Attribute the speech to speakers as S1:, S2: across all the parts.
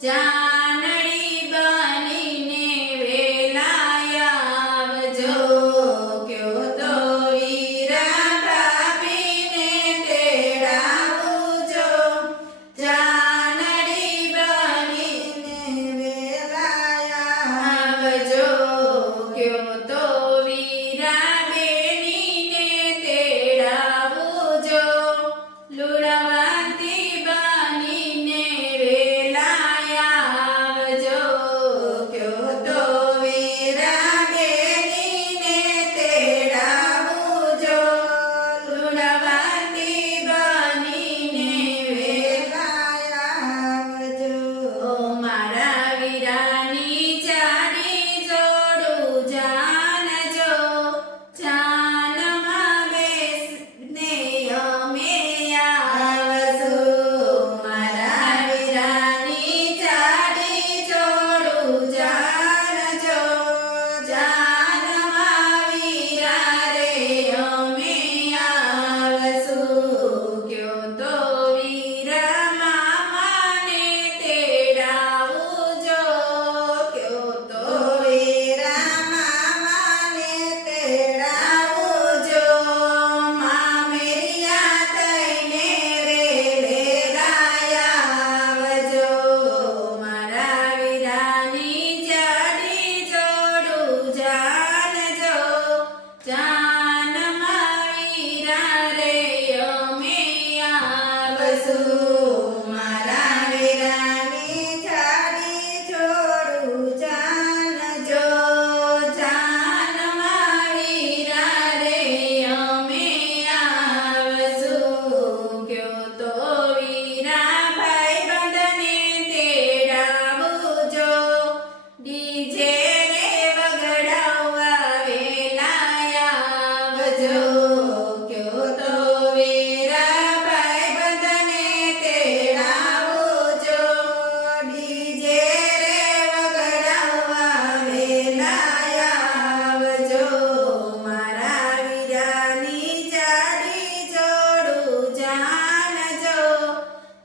S1: જ્યાં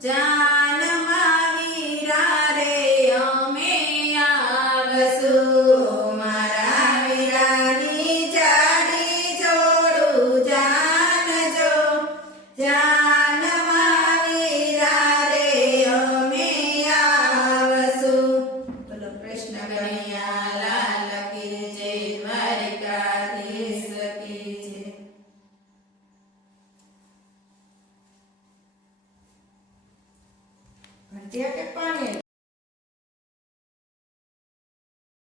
S1: Tchau!